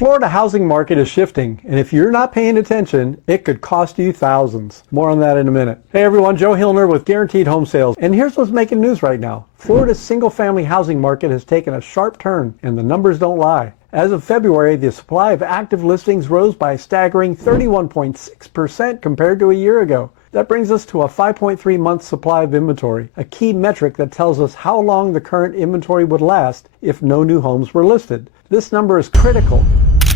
Florida housing market is shifting, and if you're not paying attention, it could cost you thousands. More on that in a minute. Hey everyone, Joe Hilner with Guaranteed Home Sales, and here's what's making news right now. Florida's single-family housing market has taken a sharp turn, and the numbers don't lie. As of February, the supply of active listings rose by a staggering 31.6% compared to a year ago. That brings us to a 5.3 month supply of inventory, a key metric that tells us how long the current inventory would last if no new homes were listed. This number is critical.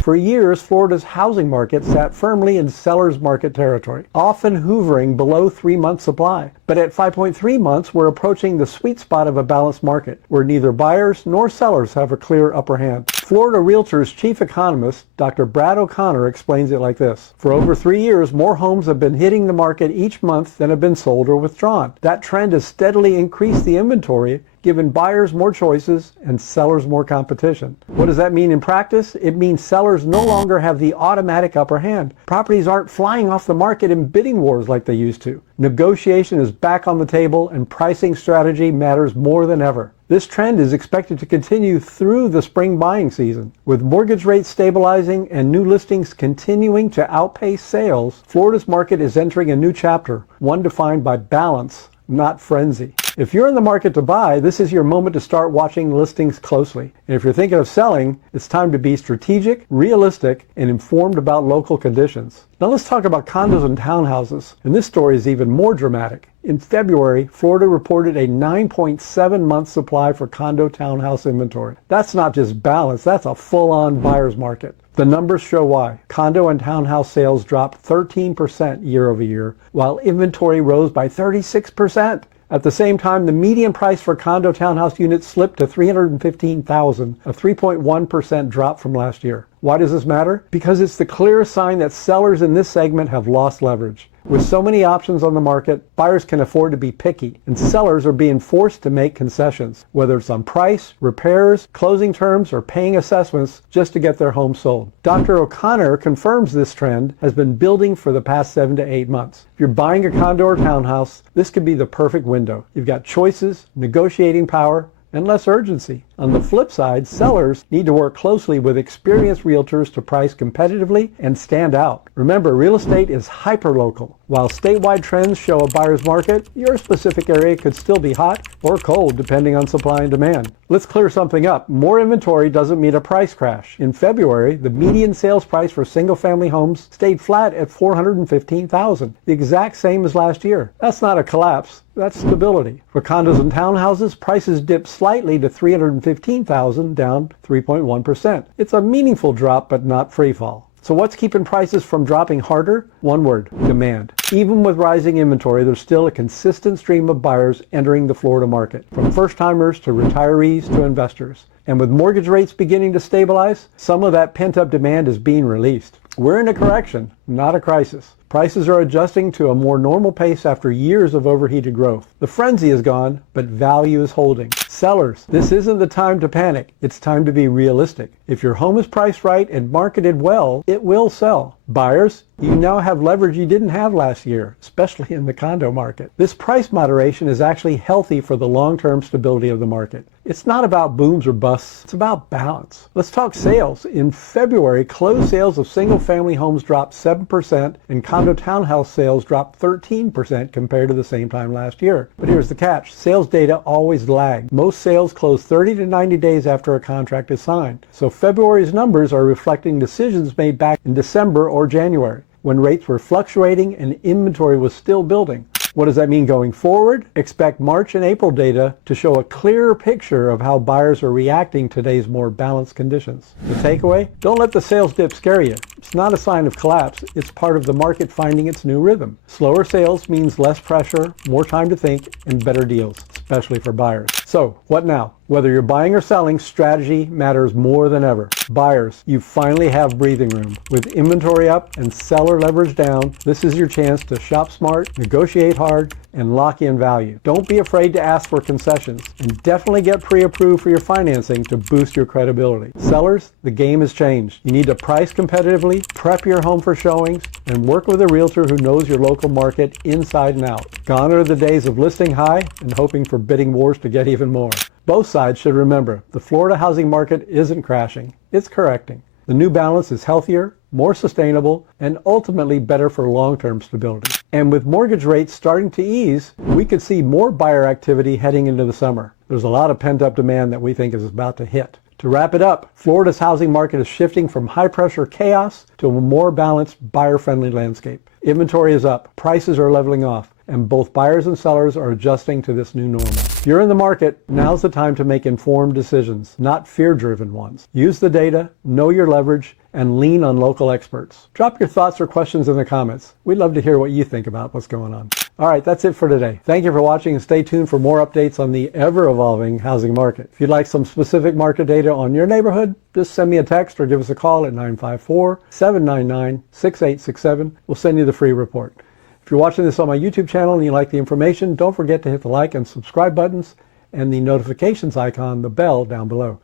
For years, Florida's housing market sat firmly in seller's market territory, often hovering below 3-month supply. But at 5.3 months, we're approaching the sweet spot of a balanced market, where neither buyers nor sellers have a clear upper hand. Florida Realtor's chief economist, Dr. Brad O'Connor, explains it like this. For over 3 years, more homes have been hitting the market each month than have been sold or withdrawn. That trend has steadily increased the inventory, giving buyers more choices and sellers more competition. What does that mean in practice? It means sellers no longer have the automatic upper hand. Properties aren't flying off the market in bidding wars like they used to. Negotiation is back on the table, and pricing strategy matters more than ever. This trend is expected to continue through the spring buying season. With mortgage rates stabilizing and new listings continuing to outpace sales, Florida's market is entering a new chapter, one defined by balance, not frenzy. If you're in the market to buy, this is your moment to start watching listings closely. And if you're thinking of selling, it's time to be strategic, realistic, and informed about local conditions. Now let's talk about condos and townhouses. And this story is even more dramatic. In February, Florida reported a 9.7 month supply for condo townhouse inventory. That's not just balance, that's a full-on buyer's market. The numbers show why. Condo and townhouse sales dropped 13% year over year, while inventory rose by 36%. At the same time, the median price for condo townhouse units slipped to $315,000, a 3.1% drop from last year. Why does this matter? Because it's the clearest sign that sellers in this segment have lost leverage. With so many options on the market, buyers can afford to be picky, and sellers are being forced to make concessions, whether it's on price, repairs, closing terms, or paying assessments just to get their home sold. Dr. O'Connor confirms this trend has been building for the past 7 to 8 months. If you're buying a condo or townhouse, this could be the perfect window. You've got choices, negotiating power, and less urgency. On the flip side, sellers need to work closely with experienced realtors to price competitively and stand out. Remember, real estate is hyperlocal. While statewide trends show a buyer's market, your specific area could still be hot or cold depending on supply and demand. Let's clear something up. More inventory doesn't mean a price crash. In February, the median sales price for single-family homes stayed flat at $415,000, the exact same as last year. That's not a collapse. That's stability. For condos and townhouses, prices dipped slightly to $315,000, down 3.1%. It's a meaningful drop, but not free fall. So what's keeping prices from dropping harder? One word: demand. Even with rising inventory, there's still a consistent stream of buyers entering the Florida market, from first-timers to retirees to investors. And with mortgage rates beginning to stabilize, some of that pent-up demand is being released. We're in a correction, not a crisis. Prices are adjusting to a more normal pace after years of overheated growth. The frenzy is gone, but value is holding. Sellers, this isn't the time to panic. It's time to be realistic. If your home is priced right and marketed well, it will sell. Buyers, you now have leverage you didn't have last year, especially in the condo market. This price moderation is actually healthy for the long-term stability of the market. It's not about booms or busts, it's about balance. Let's talk sales. In February, closed sales of single-family homes dropped 7% and condo townhouse sales dropped 13% compared to the same time last year. But here's the catch. Sales data always lag. Most sales close 30 to 90 days after a contract is signed. So February's numbers are reflecting decisions made back in December or January, when rates were fluctuating and inventory was still building. What does that mean going forward? Expect March and April data to show a clearer picture of how buyers are reacting to today's more balanced conditions. The takeaway? Don't let the sales dip scare you. It's not a sign of collapse. It's part of the market finding its new rhythm. Slower sales means less pressure, more time to think, and better deals, especially for buyers. So, what now? Whether you're buying or selling, strategy matters more than ever. Buyers, you finally have breathing room. With inventory up and seller leverage down, this is your chance to shop smart, negotiate hard, and lock in value. Don't be afraid to ask for concessions, and definitely get pre-approved for your financing to boost your credibility. Sellers, the game has changed. You need to price competitively, prep your home for showings, and work with a realtor who knows your local market inside and out. Gone are the days of listing high and hoping for bidding wars to get even more. Both sides should remember, the Florida housing market isn't crashing, it's correcting. The new balance is healthier, more sustainable, and ultimately better for long-term stability. And with mortgage rates starting to ease, we could see more buyer activity heading into the summer. There's a lot of pent-up demand that we think is about to hit. To wrap it up, Florida's housing market is shifting from high-pressure chaos to a more balanced, buyer-friendly landscape. Inventory is up, prices are leveling off, and both buyers and sellers are adjusting to this new normal. If you're in the market, now's the time to make informed decisions, not fear-driven ones. Use the data, know your leverage, and lean on local experts. Drop your thoughts or questions in the comments. We'd love to hear what you think about what's going on. All right, that's it for today. Thank you for watching, and stay tuned for more updates on the ever-evolving housing market. If you'd like some specific market data on your neighborhood, just send me a text or give us a call at 954-799-6867. We'll send you the free report. If you're watching this on my YouTube channel and you like the information, don't forget to hit the like and subscribe buttons and the notifications icon, the bell, down below.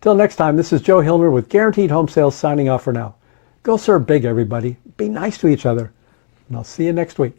Till next time, this is Joe Hilner with Guaranteed Home Sales signing off for now. Go serve big, everybody. Be nice to each other. And I'll see you next week.